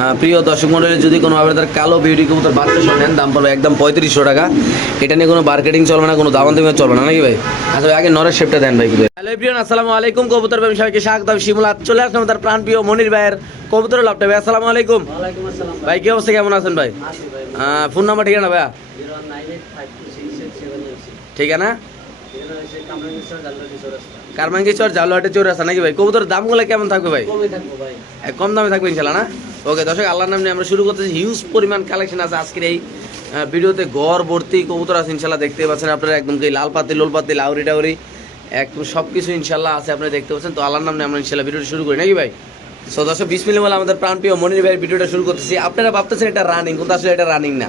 আহ, প্রিয় দর্শক মন্ডলী যদি কোনো ভাবে তার কালো বিউটি কবুতর বাচ্চা নেন দাম পড়বে একদম পঁয়ত্রিশশো টাকা। এটা নিয়ে কোনো মার্কেটিং চলবে না কোনো দামান দামে চলবে না নাকি ভাই? আচ্ছা ভাই, আগে নরের শেপটা দেন ভাই হ্যালো প্রিয় আসসালামু আলাইকুম। কবুতর ভাই সবাইকে স্বাগত শিমুল চলে আসলাম তার প্রাণ প্রিয় মনির ভাইয়ের কবুতর লাভটা ভাই আসসালামু আলাইকুম। ভাই। কি অবস্থা? কেমন আছেন ভাই? ফোন নাম্বার ঠিক আছে ভাইয়া? Zero nine eight five two six eight seven eight six. ঠিক আছে না জিরো এসে কামরাঙ্গেশ্বর জালবাটি কারমাঙ্গি চর জালুয়াটে চোর আছে নাকি ভাই? কবুতর দামগুলো কেমন থাকবে ভাই? কম দামে থাকবে ইনশাল্লাহ না? ওকে দর্শক আল্লাহর নাম নিয়ে আমরা শুরু করতেছি। হিউজ পরিমাণ কালেকশন আছে আজকের এই ভিডিওতে। গড় ভর্তি কবুতর আছে ইনশাল্লাহ দেখতে পাচ্ছেন আপনারা। একদম কি লাল পাতি লোল পাতি লাউরি টাউরি একদম সব কিছু ইনশাল্লাহ আছে আপনারা দেখতে পাচ্ছেন। তো আল্লাহর নাম আমরা ইনশাল্লাহ ভিডিওটা শুরু করি। নাকি ভাই? সো দর্শক বিশ মিনিট বলে আমাদের প্রাণপ্রিয় মনির ভাইয়ের ভিডিওটা শুরু করতেছি। আপনারা ভাবতেছেন এটা রানিং কিন্তু আসলে এটা রানিং না?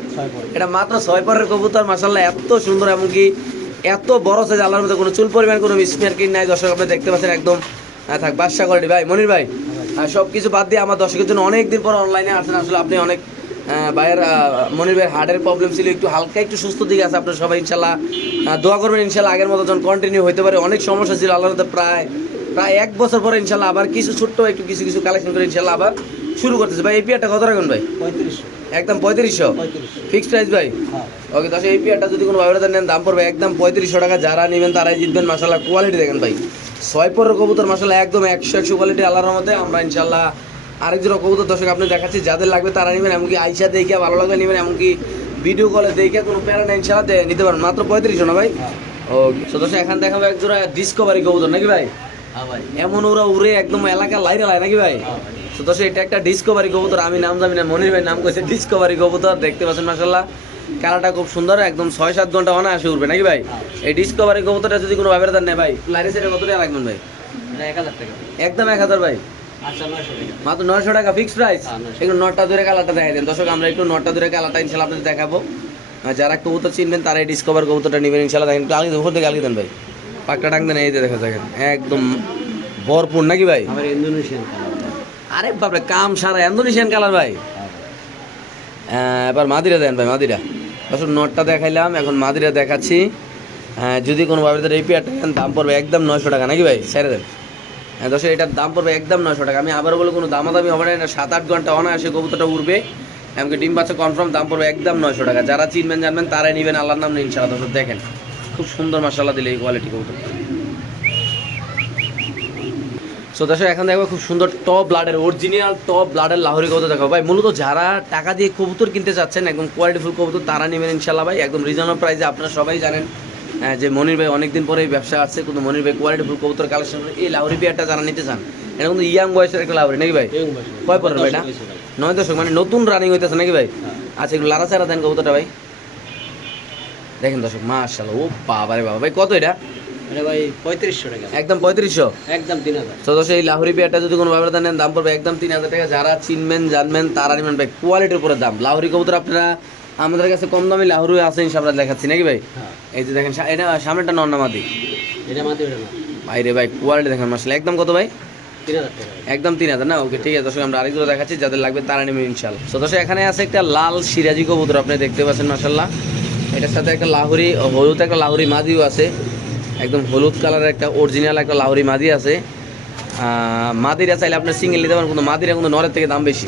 এটা মাত্র ছয় পরের কবুতর মাসাল্লাহ এত সুন্দর এমনকি এত বড় সাইজ আল্লাহর মধ্যে কোনো চুল পরিমাণ কোনো স্মেয়ার কিন নাই। দর্শক আপনি দেখতে পাচ্ছেন একদম থাক বাদশা কোয়ালিটি ভাই মনির ভাই সব কিছু বাদ দিয়ে আমার দর্শকের জন্য অনেক দিন পর অনলাইনে আসেন আসলে আপনি অনেক ভাইয়ের মনির ভাইয়ের হার্টের প্রবলেম ছিল। একটু হালকা একটু সুস্থ দিকে আছে আপনার সবাই ইনশাল্লাহ। দোয়া করবেন ইনশাল্লাহ আগের মতো যখন কন্টিনিউ হতে পারে। অনেক সমস্যা ছিল আল্লাহর মধ্যে প্রায় প্রায় এক বছর পরে ইনশাল্লাহ আবার কিছু ছোট্ট একটু কিছু কিছু কালেকশন করে ইনশাল্লাহ আবার শুরু করতেছে। ভাই এই পিয়ারটা কত রাখুন ভাই? পঁয়ত্রিশশো। একদম পঁয়ত্রিশশো? ফিক্সড প্রাইস ভাই? হ্যাঁ। ওকে দশ এই পিয়ারটা যদি কোনো ব্যবহার নেন দাম পড়বে একদম পঁয়ত্রিশশো টাকা। যারা নেবেন তারাই জিতবেন মাসাল্লাহ কোয়ালিটি দেখেন ভাই। ছয় পরের কবুতর মাসাল্লাহ একদম একশো একশো কোয়ালিটি আল্লাহর মধ্যে আমরা ইনশাল্লাহ আরেক জোড়া কবুতর দর্শক আপনি দেখাচ্ছি যাদের লাগবে তারা নেবেন এমনকি আইসা দেখে ভালো লাগবে নেবেন এমনকি ভিডিও কলে দেখে কোনো প্যারা নেই ইনশাল্লাহ নিতে পারেন মাত্র পঁয়ত্রিশশো না ভাই। হ্যাঁ ওকে তো দর্শক এখান দেখাবো এক জোড়া ডিসকভারি কবুতর নাকি ভাই? হ্যাঁ ভাই। এমন ওরা উড়ে একদম এলাকা লাইরে লাই নাকি ভাই? হ্যাঁ তো দর্শক এটা একটা ডিসকভারি কবুতর আমি নাম জানি না মনির ভাই নাম করেছে ডিসকভারি কবুতর দেখতে পাচ্ছেন মাসাল্লাহ কালারটা খুব সুন্দর একদম ছয় সাত ঘণ্টা অনায়াসে উঠবে নাকি ভাই? এই ডিসকভারি কবুতরটা যদি কোনো ভাবে নেয় ভাই। লাইরে সেটা কত টাকা রাখবেন ভাই একদম এক হাজার ভাই। আচ্ছা মাত্র নয়শো টাকা ফিক্সড প্রাইস 900 একটু নটটা দূরে কালারটা দেখাই দেন। দর্শক আমরা একটু নটটা দূরে কালারটা ইনশাল্লাহ আপনাদের দেখাবো। যারা কবুতর চিনবেন তারা এই ডিসকভার কবুতরটা নেবেন ইনশাল্লাহ দেখেন একটু আগে উপর থেকে আগে দেন ভাই। পাকটা টাং দেন এই দেখা দেখেন একদম ভরপুর নাকি ভাই? ইন্দোনেশিয়ান আরে বাপরে কাম সারা ইন্দোনেশিয়ান কালার ভাই। হ্যাঁ। এবার মাদিরা দেন ভাই মাদিরা। আসলে নটটা দেখাইলাম, এখন মাদিরা দেখাচ্ছি। হ্যাঁ যদি কোনো ভাবে এই পেয়ারটা দাম পড়বে একদম নয়শো টাকা, নাকি ভাই? ছেড়ে দেন। হ্যাঁ দশ এটার দাম পড়বে একদম নয়শো টাকা। আমি আবার বলে কোনো দামাদামি হবে না সাত আট ঘণ্টা অনায়াসে কবুতরটা উঠবে এমনকি ডিম পাচ্ছে কনফার্ম দাম পড়বে একদম নয়শো টাকা। যারা চিনবেন, জানবেন, তারাই নেবেন, আল্লাহর নাম নিন ইনশাআল্লাহ দশ দেখেন। খুব সুন্দর মাসাল্লাহ দিলে এই কোয়ালিটি কবুতর। সো দর্শক এখন দেখব খুব সুন্দর টপ ব্লাডের অরিজিনাল টপ ব্লাডের লাহোরি কবুতর দেখো ভাই মূলত যারা টাকা দিয়ে কবুতর কিনতে চাচ্ছেন একদম কোয়ালিটিফুল কবুতর তারা নেবেন ইনশাল্লাহ ভাই। একদম রিজনেবল প্রাইসে আপনারা সবাই জানেন যে মনির ভাই অনেকদিন পরে এই ব্যবসা আছে কিন্তু মনির ভাই কোয়ালিটিফুল কবুতর কালেকশন করে এই লাহোরি পেয়ারটা যারা নিতে চান এটা কিন্তু ইয়াং বয়সের একটা লাহোরি নাকি ভাই। কয় পরের ভাই দশ নয় দশক মানে নতুন রানিং হইতেছে নাকি ভাই? হ্যাঁ। আচ্ছা একটু লারা চারা দেন কবুতরটা ভাই। দেখেন দর্শক মাশাল্লাহ ও বাবা রে বাবা। ভাই কত এটা? ভাই পঁয়ত্রিশশো টাকা। একদম পঁয়ত্রিশশো? একদম তিন হাজার। তো দর্শক এই লাহুরি পেয়ারটা যদি কোনো নেন দাম পড়বে একদম তিন হাজার টাকা। যারা চিনবেন জানবেন তারা নেবেন। ভাই কোয়ালিটির উপরে দাম। লাহুরি কবুতর আপনারা আমাদের কাছে কম দামি লাহুরি আছে ইনশাআল্লাহ দেখাচ্ছি নাকি ভাই? হ্যাঁ। এই যে দেখেন এটা সামনেটা নন্নামাদি এটা না। ভাই রে ভাই কোয়ালিটি দেখেন একদম কত ভাই। একদম তিন হাজার না? ওকে ঠিক আছে দর্শক আমরা আরেকগুলো দেখাচ্ছি যাদের লাগবে তারা নেবেন ইনশাল্লাহ তো দর্শক এখানে আছে একটা লাল সিরাজি কবুতর আপনি দেখতে পাচ্ছেন মাসাল্লাহ এটার সাথে একটা লাহুরি হলুদ একটা লাহুরি মাদিও আছে। একদম হলুদ কালারের একটা অরিজিনাল একটা লাহুরি মাদি আছে। মাদিরা চাইলে আপনি সিঙ্গেল নিতে পারেন কিন্তু মাদিরা কিন্তু নরের থেকে দাম বেশি।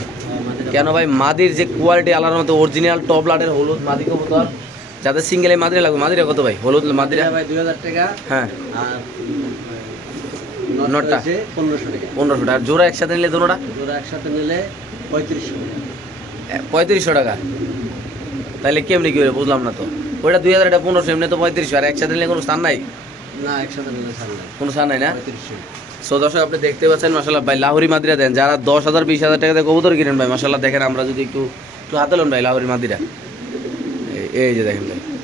কেন ভাই মাদির যে কোয়ালিটি আলাদার মতো অরিজিনাল টপ লাটের হলুদ মাদি কবুতর যাদের সিঙ্গেল মাদিরা লাগবে মাদিরা কত ভাই? হলুদ মাদিরা? ভাই দুই হাজার টাকা হ্যাঁ। নটটা? পনেরোশো টাকা। পনেরোশো টাকা। জোড়া একসাথে নিলে দুটোটা জোড়া একসাথে নিলে পঁয়ত্রিশশো টাকা। পঁয়ত্রিশশো টাকা। তাহলে কেমনি কি বুঝলাম না তো। ওইটা দুই হাজার এটা পনেরোশো এমনি তো পঁয়ত্রিশশো আর একসাথে নিলে কোনো স্থান নাই। কোনো স্থান নাই। না? সো দর্শক আপনি দেখতে পাচ্ছেন মাসাল্লাহ ভাই লাহুরি মাদিরা দেন। যারা দশ হাজার বিশ হাজার টাকা দিয়ে কবুতর কিনেন ভাই মাসাল্লাহ দেখেন আমরা যদি একটু একটু হাতে লোন ভাই লাহুরি মাদিরা। এই- যে দেখেন ভাই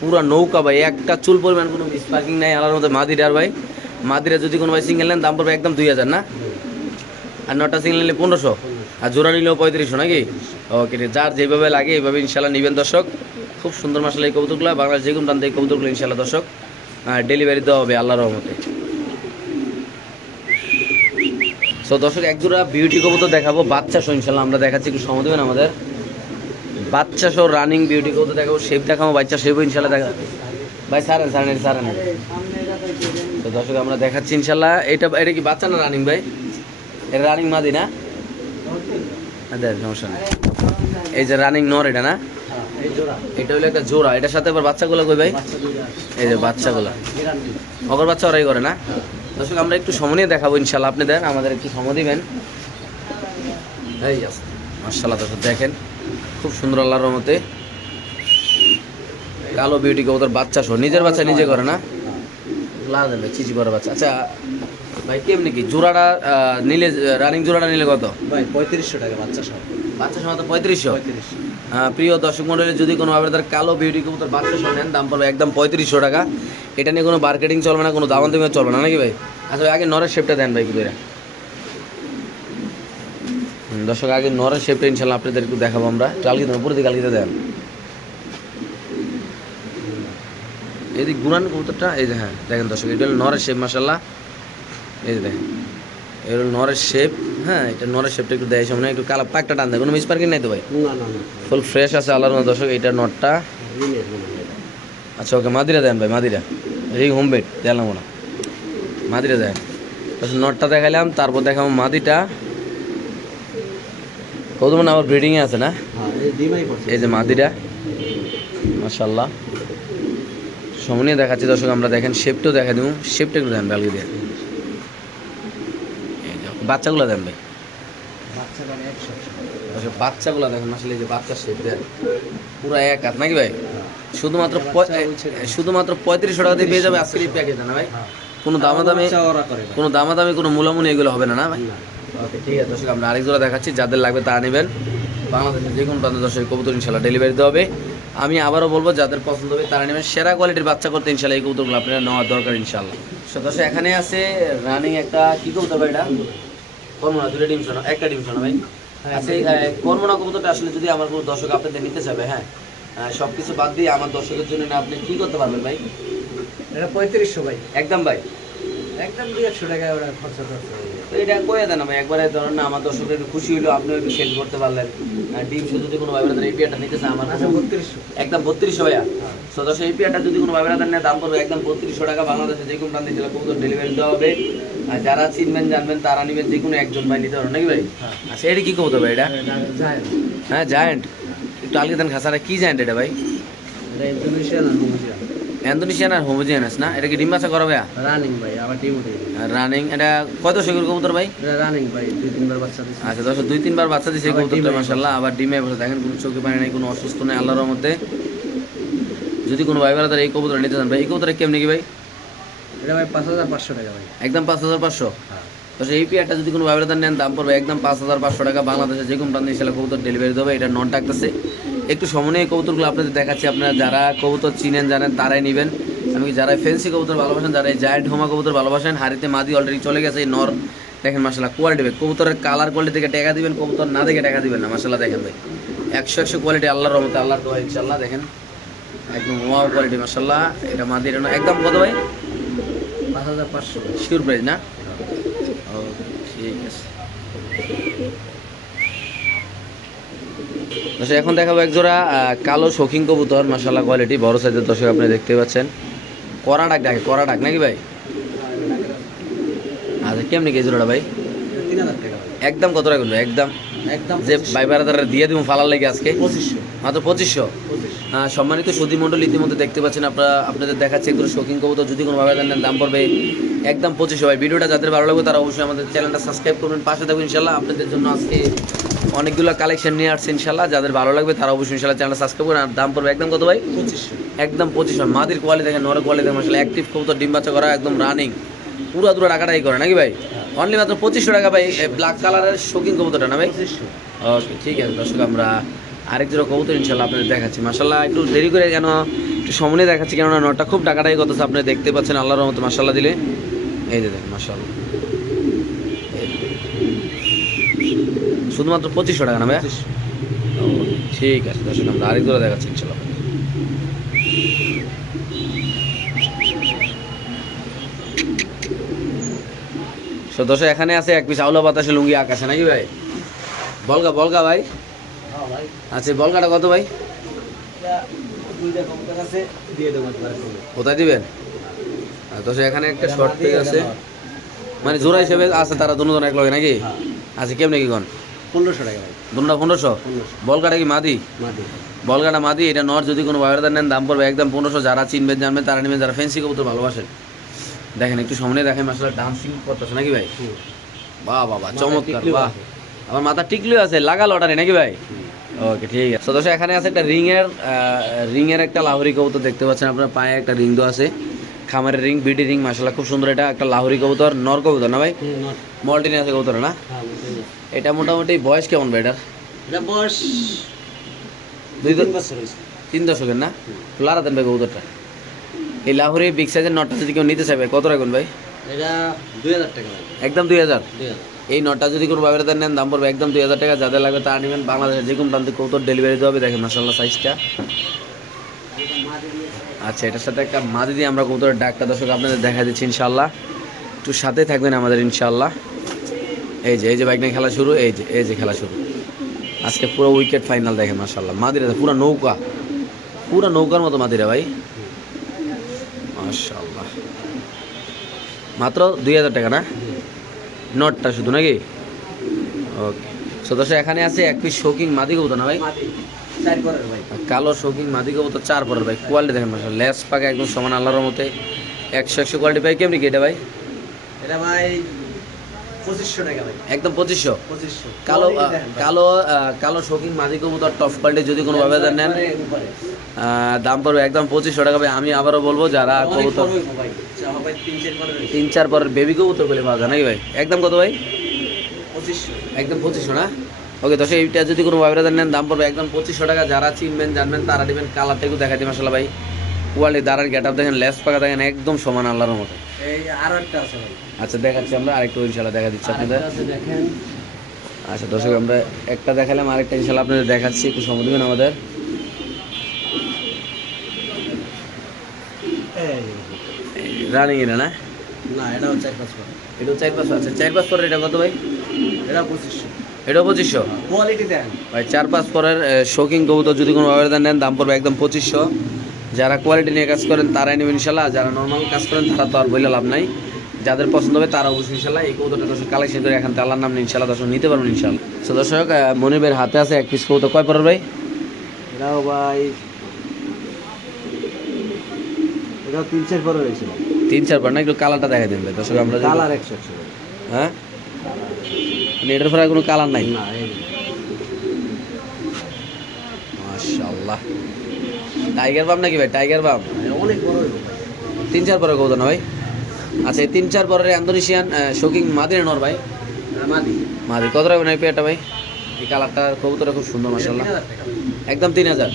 পুরা নৌকা ভাই একটা চুল পরিমাণ কোনো পার্কিং নাই আলার মধ্যে মাদিরার ভাই মাদিরা যদি কোনো ভাই সিঙ্গেল নেন দাম পড়বে একদম দুই হাজার না? আর নটা সিঙ্গেল নিলে পনেরোশো। আর জোড়া নিলেও পঁয়ত্রিশশো নাকি? ওকে যার যেভাবে লাগে এইভাবে ইনশাল্লাহ নেবেন দর্শক। খুব সুন্দর মাসাল এই কবুতরগুলো বাংলাদেশ যে কোনো প্রান্তে এই কবুতরগুলো ইনশাল্লাহ দর্শক। ডেলিভারি দেওয়া হবে আল্লাহর রহমতে। সো দর্শক এক জোড়া বিউটি কবুতর দেখাবো বাচ্চা সহ ইনশাল্লাহ আমরা দেখাচ্ছি একটু সময় দেবেন আমাদের। বাচ্চা সহ রানিং বিউটি কবুতর দেখাবো শেপ দেখাবো বাচ্চা শেপও ইনশাল্লাহ দেখা ভাই সারেন সারেন সারেন। তো দর্শক আমরা দেখাচ্ছি ইনশাল্লাহ এটা এটা কি বাচ্চা না রানিং ভাই? এটা রানিং মাদি না? হ্যাঁ, দেন সমস্যা নেই। এই যে রানিং নর এটা না? এটা হলো একটা জোড়া। এটার সাথে আবার বাচ্চাগুলো কই ভাই? এই যে বাচ্চাগুলো। অগর বাচ্চা ওরাই করে না? দর্শক আমরা একটু সময় দেখাবো ইনশাল্লাহ আপনি দেন আমাদের একটু সময় দিবেন। এই মার্শাল্লাহ দর্শক দেখেন। খুব সুন্দর আল্লাহর রহমতে কালো বিউটি কবুতর বাচ্চা সহ। নিজের বাচ্চা নিজে করে না? লাল দেবে চিচি করে বাচ্চা। আচ্ছা ভাই কেমনি কি? জোড়াটা নিলে রানিং জোড়াটা নিলে কত? ভাই পঁয়ত্রিশশো টাকা বাচ্চা সহ। বাচ্চা সময় তো পঁয়ত্রিশশো? পঁয়ত্রিশশো। প্রিয় দর্শক মন্ডলী, যদি কোনো আবেদন কালো বিউটি কবুতর বাচ্চা নেন, দাম পড়বে একদম পঁয়ত্রিশশো টাকা। এটা নিয়ে কোনো মার্কেটিং চলবে না, কোনো দাম দামে চলবে না, নাকি ভাই? আচ্ছা আগে নরের শেপটা দেন ভাই কুদিরা দর্শক, আগে নরের শেপটা ইনশাল্লাহ আপনাদের একটু দেখাবো আমরা। কালকে দেন উপরে দিকে কালকে দেন। এদিক গুরান কবুতরটা, এই যে হ্যাঁ দেখেন দর্শক, এটা হলো নরের শেপ মাসাল্লাহ এই যে দেখেন, এটা হলো নরের শেপ হ্যাঁ এটা নরের শেপটা একটু দেয় সামনে একটু কালা পাকটা টান দেয় কোনো মিস পার্কিং নাই তো ভাই? ফুল ফ্রেশ আছে আল্লাহর মতো দর্শক এইটা নটটা। আচ্ছা ওকে মাদিরা দেন ভাই মাদিরা। রিং হোম বেড দিলাম না। মাদিরা দেন। নটটা দেখাইলাম তারপর দেখাবো মাদিটা। কত মানে আবার ব্রিডিংয়ে আছে না? হ্যাঁ এই এই যে মাদিরা। মাশাল্লাহ সমনিয়ে দেখাচ্ছি দর্শক আমরা দেখেন শেপটাও দেখা দিব। শেপটা একটু দেন বালগি দিয়ে এই বাচ্চাগুলো দেন ভাই। বাচ্চা মানে বাচ্চাগুলো দেখেন আসলে যে বাচ্চা শেপ দেন পুরো এক হাত নাকি ভাই? শুধুমাত্র শুধুমাত্র পঁয়ত্রিশশো টাকা দিয়ে পেয়ে যাবে আজকের এই প্যাকেজটা না ভাই? কোনো দামাদামি। কোনো দামাদামি কোনো মূলামুনি এগুলো হবে না না ভাই। ওকে ঠিক আছে দর্শক আমরা আরেক জোড়া দেখাচ্ছি যাদের লাগবে তা নেবেন। বাংলাদেশের যে কোনো প্রান্ত দর্শক কবুতর ইনশাল্লাহ ডেলিভারি দিতে হবে। আমি আবারও বলব যাদের পছন্দ হবে তারা নেবেন। সেরা কোয়ালিটির বাচ্চা করতে ইনশাল্লাহ এই কবুতরগুলো আপনারা নেওয়ার দরকার ইনশাল্লাহ দর্শক এখানে আছে রানিং একটা কি কবুতর ভাই এটা? কর্মনা দুটো ডিম শোনা একটা ডিম শোনা ভাই। আচ্ছা কর্মনা কবুতরটা আসলে যদি আমার কোনো দর্শক আপনাদের নিতে চাবে হ্যাঁ সব কিছু বাদ দিয়ে আমার দর্শকের জন্য না আপনি কি করতে পারবেন ভাই? এটা পঁয়ত্রিশশো ভাই। একদম ভাই। একদম দুই একশো টাকা ওরা খরচা এটা কয়ে দেন আমি একবারে ধরেন না আমার দর্শকরা একটু খুশি হইল আপনিও একটু সেল করতে পারলেন। আর ডিম শুধু যদি কোনো ভাইবেরা এই নিতে চায় আমার আচ্ছা বত্রিশশো। একদম বত্রিশশো ভাইয়া। দশ এই যদি কোনো ভাইবেরা নেয় দাম পড়বে একদম বত্রিশশো টাকা। বাংলাদেশে যে কোনো প্রান্তে জেলা কবুতর ডেলিভারি দেওয়া হবে। আর যারা চিনবেন জানবেন তারা নেবেন যে কোনো একজন ভাই নিতে পারবেন নাকি ভাই? হ্যাঁ। আচ্ছা এটা কি কবুতর ভাই এটা? হ্যাঁ জায়েন্ট। একটু আলগে দেন খাসারা কি জায়েন্ট এটা ভাই? এটা ইন্দোনেশিয়ান অ্যান্ডোনেশিয়ান আর হোমোজিয়ানাস না? এটা কি ডিম বাচ্চা করা ভাইয়া? রানিং ভাই আবার ডিম উঠে। রানিং এটা কত সেগুলো কবুতর ভাই? রানিং ভাই দুই তিনবার বাচ্চা দিচ্ছে আচ্ছা দশ দুই তিনবার বাচ্চা আবার কবুতরটা ডিমে মাসাল্লাহ আবার ডিমে বসে দেখেন কোনো চোখে পানি নেই কোনো অসুস্থ নেই আল্লাহর মধ্যে যদি কোনো ভাই বেড়াদার এই কবুতর নিতে চান ভাই এই কবুতরে কেমনি কি ভাই? এটা ভাই পাঁচ হাজার পাঁচশো টাকা ভাই। একদম পাঁচ হাজার পাঁচশো? হ্যাঁ। তো এই পিয়ারটা যদি কোনো ভাই বেড়াদার নেন দাম পড়বে একদম পাঁচ হাজার পাঁচশো টাকা। বাংলাদেশে যে কোনো প্রান্তে ইনশাল্লাহ কবুতর ডেলিভারি দেবে এটা নন ডাকতেছে একটু সময় নিয়ে কবুতরগুলো আপনাদের দেখাচ্ছি। আপনারা যারা কবুতর চিনেন, জানেন, তারাই নেবেন। এমনকি যারা ফেন্সি কবুতর ভালোবাসেন যারা জায়েন্ট হোমা কবুতর ভালোবাসেন, হাড়িতে মাদি অলরেডি চলে গেছে, এই নর। দেখেন মাসাল্লাহ কোয়ালিটি ভাই। কবুতরের কালার কোয়ালিটি থেকে টাকা দিবেন, কবুতর না দেখে টাকা দিবেন না মাসাল্লাহ দেখেন ভাই। একশো একশো কোয়ালিটি আল্লাহর রহমতে, আল্লাহর দোয়া ইনশাল্লাহ দেখেন। একদম ওয়াও কোয়ালিটি মাসাল্লাহ এটা মাদি এটা একদম কত ভাই? পাঁচ হাজার পাঁচশো শিওর প্রাইস না ও ঠিক আছে দর্শক এখন দেখাবো এক জোড়া কালো শৌখিন কবুতর মাসাল্লাহ কোয়ালিটি বড় সাইজের দর্শক আপনি দেখতে পাচ্ছেন। কড়া ডাক ডাকে কড়া ডাক নাকি ভাই? আচ্ছা কেমনি কে জোড়াটা ভাই? একদম কত টাকা একদম? একদম যে ভাই বারাদারা দিয়ে দিব ফালার লেগে আজকে? পঁচিশশো। মাত্র পঁচিশশো? সম্মানিত সুদী মণ্ডল ইতিমধ্যে দেখতে পাচ্ছেন আপনারা আপনাদের দেখাচ্ছে একটু শৌখিন কবুতর যদি কোনো ভাবে দেন দাম পড়বে একদম পঁচিশশো। ভাই ভিডিওটা যাদের ভালো লাগবে তারা অবশ্যই আমাদের চ্যানেলটা সাবস্ক্রাইব করবেন। পাশে থাকবেন ইনশাল্লাহ আপনাদের জন্য আজকে অনেকগুলো কালেকশন নিয়ে আসছে ইনশাল্লাহ যাদের ভালো লাগবে তারা অবশ্যই ইনশাল্লাহ চ্যানেলটা সাবস্ক্রাইব করবেন। আর দাম পড়বে একদম কত ভাই? একদম পঁচিশশো। মাদির কোয়ালিটি দেখেন নরের কোয়ালিটি দেখেন আসলে অ্যাক্টিভ কবুতর ডিম বাচ্চা করা একদম রানিং পুরো দুটো টাকাটাই করে নাকি ভাই? অনলি মাত্র পঁচিশশো টাকা ভাই ব্ল্যাক কালারের শৌখিন কবুতরটা না ভাই? ওকে ঠিক আছে দর্শক আমরা আরেক জোড়া কবুতর ইনশাল্লাহ আপনাদের দেখাচ্ছি। মাসাল্লাহ একটু দেরি করে কেন একটু সময় দেখাচ্ছি কেননা নটা খুব টাকাটাই কত আপনি দেখতে পাচ্ছেন আল্লাহর রহমতে মাসাল্লাহ দিলে। এই যে দেখেন মাসাল্লাহ শুধুমাত্র পঁচিশশো টাকা না ভাই ঠিক আছে দর্শক আমরা আরেক জোড়া দেখাচ্ছি ইনশাল্লাহ। দর্শক এখানে আছে এক পিস আউলা বাতাসে লুঙ্গি আকাশে নাকি ভাই? বলগা বলগা ভাই? হ্যাঁ আচ্ছা বলগাটা কত ভাই। কোথায় দিবেন? দর্শক এখানে একটা শর্ট আছে। মানে জোড়া হিসেবে আছে তারা দুজন এক লগে নাকি? হ্যাঁ। আচ্ছা কেমনে কি কোন পনেরোশো টাকা ভাই। দুটা পনেরোশো? পনেরোশো। বলকাটা কি মাদি? মাদি। বলকাটা মাদি এটা নর যদি কোনো ব্যবহার নেন দাম পড়বে একদম পনেরোশো। যারা চিনবেন জানবেন তারা নেবেন যারা ফেন্সি কবুতর ভালোবাসেন। দেখেন একটু সামনে দেখেন আসলে ডান্সিং করতেছে নাকি ভাই? বাহ বাহ বাহ চমৎকার বাহ। আমার মাথা টিকলিও আছে লাগা লটারি নাকি ভাই? ওকে ঠিক আছে। সদস্য এখানে আছে একটা রিং এর রিং একটা লাহোরি কবুতর দেখতে পাচ্ছেন আপনার পায়ে একটা রিং আছে। খামারের রিং বিডি রিং মাসাল্লাহ খুব সুন্দর এটা একটা লাহোরি কবুতর নর কবুতর না ভাই? মল্টিনে আছে কবুতর না? হ্যাঁ। এটা মোটামুটি বয়স কেমন ভাই এটার? এটা বয়স দুই তিন বছর তিন দশকের না? লারা দেন ভাই কবুতরটা। এই লাহোরি বিগ সাইজের নটটা যদি কেউ নিতে চাই ভাই কত রাখুন ভাই? এটা দুই হাজার টাকা একদম দুই হাজার? এই নটটা যদি কোনো বাইরে নেন দাম পড়বে একদম দুই হাজার টাকা। যাদের লাগবে তা নেবেন। বাংলাদেশের যে কোনো প্রান্তে কৌতর ডেলিভারি দেওয়া হবে। দেখেন মাসাল্লাহ সাইজটা আচ্ছা এটার সাথে একটা মাদি দিয়ে আমরা কৌতরের ডাকটা দর্শক আপনাদের দেখা দিচ্ছি ইনশাল্লাহ একটু সাথে থাকবেন আমাদের ইনশাল্লাহ এই যে এই যে বাইক নিয়ে খেলা শুরু এই যে এই যে খেলা শুরু। আজকে পুরো উইকেট ফাইনাল দেখেন মাসাল্লাহ মাদিরা পুরো নৌকা। পুরো নৌকার মতো মাদিরা ভাই। মাশাল্লাহ মাত্র দুই হাজার টাকা না? নটটা শুধু নাকি? ওকে। সদস্য এখানে আছে এক পিস শৌকিং মাদি কবুতর না ভাই? কালো শৌকিং মাদি কবুতর চার পরের ভাই। কোয়ালিটি দেখেন মাসা লেস পাকে একদম সমান আল্লাহর মতে একশো একশো কোয়ালিটি ভাই কেমনি কি এটা ভাই? এটা ভাই পঁচিশশো টাকা একদম পঁচিশশো। পঁচিশশো। কালো কালো কালো শৌকিং মাদি কবুতর টপ কোয়ালিটি যদি কোনো ভাবে নেন। দাম পড়বে একদম পঁচিশশো টাকা ভাই। আমি আবারও বলব যারা কবুতর তিন চার পরের বেবি। কবুতর বলে পাওয়া যায় নাকি ভাই? একদম কত ভাই? পঁচিশশো। একদম পঁচিশশো না? ওকে তো এইটা যদি কোনো ভাইরাদার নেন দাম পড়বে একদম পঁচিশশো টাকা। যারা চিনবেন জানবেন তারা নেবেন কালারটা একটু দেখা দিই মাসাল্লাহ ভাই। কোয়ালিটি দাঁড়ার গেট আপ দেখেন লেস পাকা দেখেন একদম সমান আল্লাহর মতো। আচ্ছা দেখাচ্ছি আমরা আরেকটা ইনশাল্লাহ দেখা দিচ্ছি আপনাদের। আচ্ছা দর্শক আমরা একটা দেখালাম আরেকটা ইনশাল্লাহ আপনাদের দেখাচ্ছি একটু সময় দেবেন আমাদের। রানিং এটা না? না এটাও চার পাঁচ চার পাঁচ আচ্ছা চার পাঁচ পরের এটা কত ভাই? এটা পঁচিশশো। এটাও পঁচিশশো? কোয়ালিটি দেন। ভাই চার পাঁচ পরের শৌকিং কবুতর যদি কোনো ব্যবধান নেন দাম পড়বে একদম পঁচিশশো। যারা কোয়ালিটি নিয়ে কাজ করেন তারাই নেবেন ইনশাল্লাহ। যারা নর্মাল কাজ করেন তারা তো আর বইলে লাভ নাই। যাদের পছন্দ হবে তারা অবশ্যই ইনশাল্লাহ। এই কবুতরটা দর্শক কালেকশন করে এখান থেকে আল্লাহর নাম নিয়ে ইনশাল্লাহ দর্শক নিতে পারবেন ইনশাল্লাহ। তো দর্শক মনিবের হাতে আছে এক পিস কবুতর। কয় পরের ভাই? এটাও ভাই এটাও তিন চার করে রয়েছে তিন চার পর না? একটু কালারটা দেখা দিন ভাই। দর্শক আমরা কালার একশো একশো হ্যাঁ? মানে এটার পরে আর কোনো কালার নাই? না মাশাল্লাহ টাইগার বাম নাকি ভাই? টাইগার বাম অনেক বড় তিন চার পরের কবুতর না ভাই? আচ্ছা এই তিন চার পরের অ্যান্ডোনেশিয়ান শৌকিং মাদির নর ভাই? এটা মাদি। মাদি। কত রাখবেন এই পেয়ারটা ভাই? এই কালারটা কবুতরটা খুব সুন্দর মাসাল্লাহ টাকা। একদম তিন হাজার।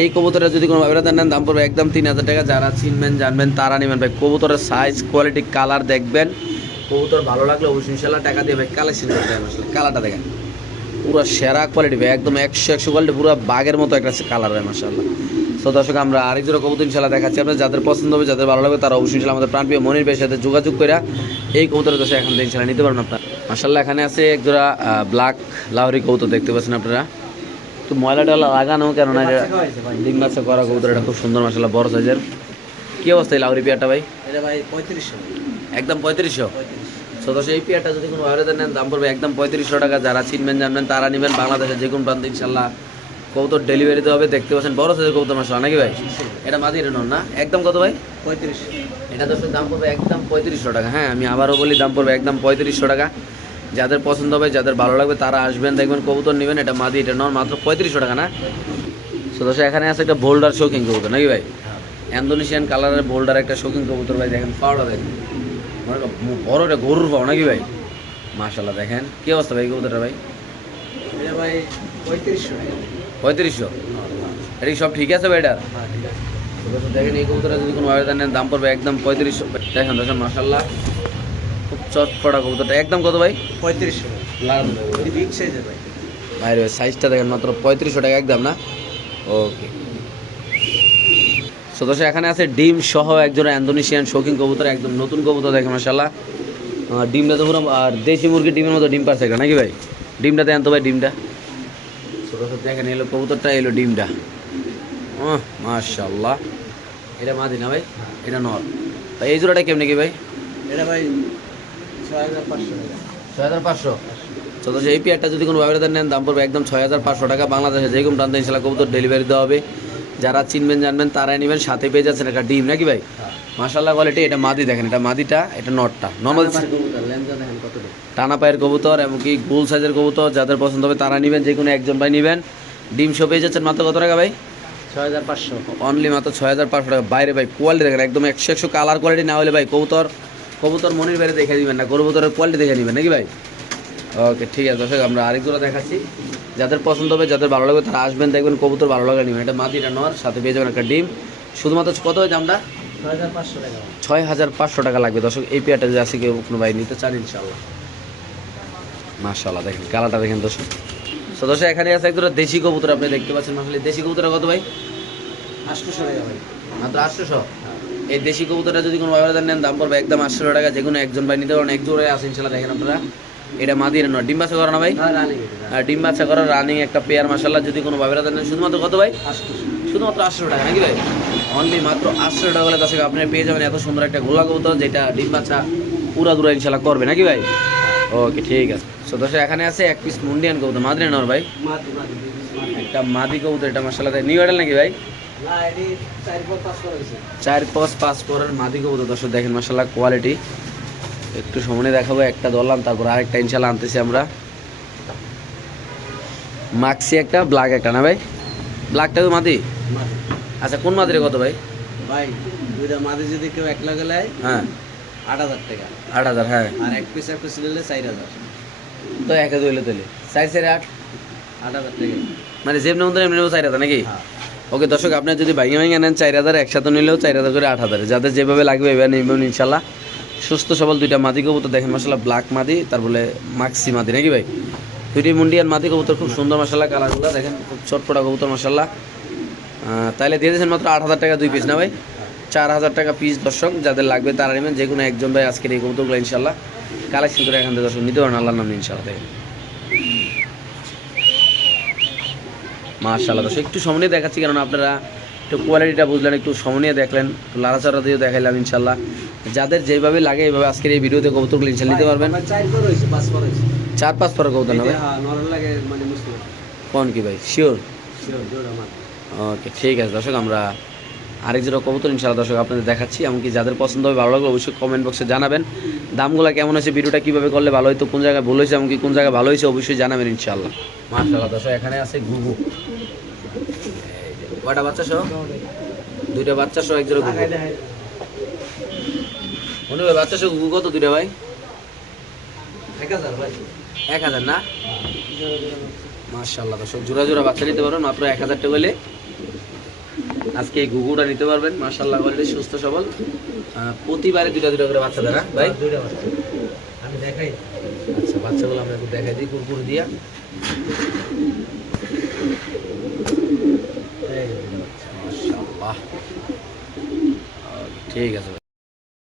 এই কবুতরের যদি কোনো ব্যবধান নেন দাম পড়বে একদম তিন হাজার টাকা। যারা চিনবেন জানবেন তারা নেবেন ভাই। কবুতরের সাইজ কোয়ালিটি কালার দেখবেন। কবুতর ভালো লাগলে অবশ্যই ইনশাল্লাহ টাকা দিয়ে ভাই কালেকশন করতে হবে কালারটা দেখেন। পুরো সেরা কোয়ালিটি ভাই। একদম একশো একশো কোয়ালিটি পুরো বাঘের মতো একটা কালার ভাই মাসাল্লাহ তো দর্শক আমরা আরেক জোড়া কবুতর ইনশাল্লাহ দেখাচ্ছি। আপনার যাদের পছন্দ হবে যাদের ভালো লাগবে তারা অবশ্যই ইনশাল্লাহ আমাদের প্রাণপ্রিয় মনির ভাইয়ের সাথে যোগাযোগ করে এই কবুতরের দশা এখান থেকে ইনশাল্লাহ নিতে পারবেন আপনার। মাসাল্লাহ এখানে আছে এক জোড়া ব্ল্যাক লাহরি কবুতর দেখতে পাচ্ছেন আপনারা। তো ময়লাটা লাগানো কেননা এটা। ডিম বাচ্চা করা কবুতর এটা খুব সুন্দর মাসাল্লাহ বড় সাইজের। কি অবস্থা এই লাহরি পেয়ারটা ভাই? এটা ভাই পঁয়ত্রিশশো। একদম পঁয়ত্রিশশো? পঁয়ত্রিশশো। সদস্য এই পেয়ারটা যদি কোনো ভাইরাদের নেন দাম পড়বে একদম পঁয়ত্রিশশো টাকা। যারা চিনবেন জানবেন তারা নেবেন বাংলাদেশের যে কোনো প্রান্তে ইনশাল্লাহ কবুতর ডেলিভারিতে হবে দেখতে পাচ্ছেন বড় সাইজের কবুতর মাসা নাকি ভাই? এটা মাদি এটা নন না? একদম কত ভাই? পঁয়ত্রিশ। এটা তো দাম পড়বে একদম পঁয়ত্রিশশো টাকা। হ্যাঁ আমি আবারও বলি দাম পড়বে একদম পঁয়ত্রিশশো টাকা। যাদের পছন্দ হবে যাদের ভালো লাগবে তারা আসবেন দেখবেন কবুতর নেবেন। এটা মাদি এটা নন মাত্র পঁয়ত্রিশশো টাকা না? সদস্য এখানে আছে একটা বোল্ডার শৌকিং কবুতর নাকি ভাই? ইন্দোনেশিয়ান কালারের বোল্ডার একটা শৌকিং কবুতর ভাই দেখেন পাওয়াটা দেখেন। বড় একটা গরুর পাও নাকি ভাই? মাশাল্লাহ দেখেন। কী অবস্থা ভাই কবুতরটা ভাই? এটা ভাই পঁয়ত্রিশশো টাকা। পঁয়ত্রিশশো। এটা কি সব ঠিক আছে ভাই এটা দেখেন এই কবুতরটা যদি কোনো ভাবে নেন দাম পড়বে একদম পঁয়ত্রিশশো। দেখেন দেখেন মাশাল্লাহ খুব চটপটা কবুতরটা। একদম কত ভাই? পঁয়ত্রিশশো। এটি ভাই। সাইজটা দেখেন মাত্র পঁয়ত্রিশশো টাকা একদম না? ওকে সদস্য এখানে আছে ডিম সহ একজন ইন্দোনেশিয়ান শৌখিন কবুতর একদম নতুন কবুতর দেখেন মাসাল্লাহ ডিমটা তো পুরো আর দেশি মুরগির ডিমের মতো ডিম পাচ্ছে নাকি ভাই? ডিমটা দেন তো ভাই ডিমটা। সদস্য দেখেন এলো কবুতরটা এলো ডিমটা। ও মাশাল্লাহ এটা মাদি না ভাই? এটা নর। ভাই এই জোড়াটা কেমনি কি ভাই? এটা ভাই ছয় হাজার পাঁচশো ছয় হাজার পাঁচশো? তো দর্শক এই পেয়ারটা যদি কোনো ব্যবহার নেন দাম পড়বে একদম ছয় হাজার পাঁচশো টাকা। বাংলাদেশে যে কোনো প্রান্তে ইনশাল্লাহ কবুতর ডেলিভারি দেওয়া হবে। যারা চিনবেন জানবেন তারাই নেবেন সাথে পেয়ে যাচ্ছেন একটা ডিম। নাকি ভাই? মাশাল্লাহ কোয়ালিটি এটা মাদি দেখেন এটা মাদিটা এটা নটটা। নর্মাল টানা পায়ের কবুতর এমনকি গোল সাইজের কবুতর যাদের পছন্দ হবে তারা নেবেন যে কোনো একজন ভাই নেবেন। ডিম শো পেয়ে যাচ্ছেন মাত্র কত টাকা ভাই? ছয় হাজার পাঁচশো। অনলি মাত্র ছয় হাজার পাঁচশো টাকা। বাইরে ভাই কোয়ালিটি দেখেন একদম একশো একশো কালার কোয়ালিটি না হলে ভাই কবুতর কবুতর মনির বাইরে দেখে দিবেন না কবুতরের কোয়ালিটি দেখে নেবেন নাকি ভাই? ওকে ঠিক আছে দর্শক আমরা আরেক জোড়া দেখাচ্ছি। যাদের পছন্দ হবে যাদের ভালো লাগবে তারা আসবেন দেখবেন কবুতর ভালো লাগবে নেবেন। এটা মাদিটা নর সাথে পেয়ে যাবেন একটা ডিম। শুধুমাত্র কত হয় দামটা ছয় হাজার পাঁচশো টাকা লাগবে। দর্শক এই পেয়ারটা যদি আসে কেউ কোনো ভাই নিতে চান ইনশাল্লাহ মাশাল্লাহ দেখেন কালারটা দেখেন দর্শক। তো দর্শক এখানে আছে এক দুটো দেশি কবুতর আপনি দেখতে পাচ্ছেন আসলে দেশি কবুতর কত ভাই? আটশোশো টাকা ভাই। মাত্র আটশোশো? এই দেশি কবুতরটা যদি কোনো ব্যবহার নেন দাম পড়বে একদম আটশো টাকা। যে কোনো একজন ভাই নিতে পারেন এক জোড়ায় আছে ইনশাল্লাহ দেখেন আপনারা এটা মাদির নয়। ডিম বাচ্চা করা না ভাই? হ্যাঁ আর ডিম বাচ্চা করা রানিং একটা পেয়ার মাসাল্লাহ যদি কোনো ব্যবহার নেন শুধুমাত্র কত ভাই? শুধুমাত্র আটশো টাকা নাকি ভাই? অনলি মাত্র আটশো টাকা তার আপনি পেয়ে যাবেন এত সুন্দর একটা গোলা কবুতর যেটা ডিম বাচ্চা পুরা দুরা ইনশাল্লাহ করবে নাকি ভাই? ওকে ঠিক আছে। সো দর্শক এখানে আছে এক পিস মুন্ডিয়ান কবুতর মাদ্রি নর ভাই। একটা মাদি কবুতর এটা মাসাল্লাহ নিউ এডাল নাকি ভাই? চার পাঁচ পাঁচ পরের মাদি কবুতর দর্শক দেখেন মাসাল্লাহ কোয়ালিটি একটু সামনে দেখাবো একটা ধরলাম তারপর আরেকটা ইনশাল্লাহ আনতেছি আমরা। মাক্সি একটা ব্ল্যাক একটা না ভাই? ব্ল্যাকটা তো মাদি। আচ্ছা কোন মাদিরে কত ভাই? ভাই দুইটা মাটি যদি কেউ এক লাগে নেয় হ্যাঁ। আট হাজার টাকা। আট হাজার হ্যাঁ। আর এক পিস এক পিস নিলে চার হাজার। তো একে দইলে তৈলে চার চার আট? আট হাজার টাকা। মানে যেমনি মতো এমনি নেব চার হাজার নাকি? হ্যাঁ। ওকে দর্শক আপনার যদি ভাইয়া ভাইয়া নেন চার হাজার একসাথে নিলেও চার হাজার করে আট হাজার। যাদের যেভাবে লাগবে এবার নেবেন ইনশাল্লাহ। সুস্থ সবল দুইটা মাদি কবুতর দেখেন মশলা ব্ল্যাক মাদি তারপরে মাক্সি মাদি নাকি ভাই? দুইটি মুন্ডিয়ান মাদি কবুতর খুব সুন্দর মশলা কালারগুলো দেখেন খুব চটপটা কবুতর মশলা তাহলে দিয়ে দিয়েছেন মাত্র আট হাজার টাকা দুই পিস না ভাই? চার হাজার টাকা পিস দর্শক যাদের লাগবে তারা নেবেন। যে কোনো একজন ভাই আজকের এই কবুতরগুলো ইনশাল্লাহ কালেকশন করে এখান থেকে দর্শক নিতে পারেন আল্লাহর নাম ইনশাল্লাহ দেখেন মার্শাল্লাহ দর্শক একটু সময় নিয়ে দেখাচ্ছি কারণ আপনারা একটু কোয়ালিটিটা বুঝলেন একটু সময় নিয়ে দেখলেন লাড়াচাড়া দিয়েও দেখাইলাম ইনশাল্লাহ। যাদের যেভাবে লাগে এইভাবে আজকের এই ভিডিওতে কবুতরগুলো ইনশাল্লাহ নিতে পারবেন। চার পাঁচ পর কবুতর হ্যাঁ মানে কোন কি ভাই? শিওর ওকে ঠিক আছে দর্শক আমরা আরেক জোড়া কবুতর ইনশাল্লাহ দর্শক আপনাদের দেখাচ্ছি এমনকি যাদের পছন্দ হবে ভালো লাগল অবশ্যই কমেন্ট বক্সে জানাবেন। দামগুলো কেমন হয়েছে ভিডিওটা কীভাবে করলে ভালো হয়তো কোন জায়গায় ভুল হয়েছে এমনকি কোন জায়গায় ভালো হয়েছে অবশ্যই জানাবেন ইনশাল্লাহ মার্শাল্লাহ দর্শক এখানে আছে ঘুঘু। কয়টা বাচ্চা সহ? দুইটা বাচ্চা সহ এক জোড়া ঘুঘু। মনে হয় বাচ্চা সহ ঘুঘু কত দুইটা ভাই? এক হাজার ভাই। এক হাজার না? মার্শাল্লাহ দর্শক জোড়া জোড়া বাচ্চা নিতে পারবেন মাত্র এক হাজার টাকা হলে আজকে এই ঘুঘুটা নিতে পারবেন। মার্শাল্লাহ কোয়ালিটি সুস্থ সবল। প্রতিবারে দুটা দুইটা করে বাচ্চা দেয় ভাই। দুইটা বাচ্চা। আমি দেখাই। আচ্ছা বাচ্চাগুলো আমরা একটু দেখাই দিই কুরকুর দিয়া। ঠিক আছে।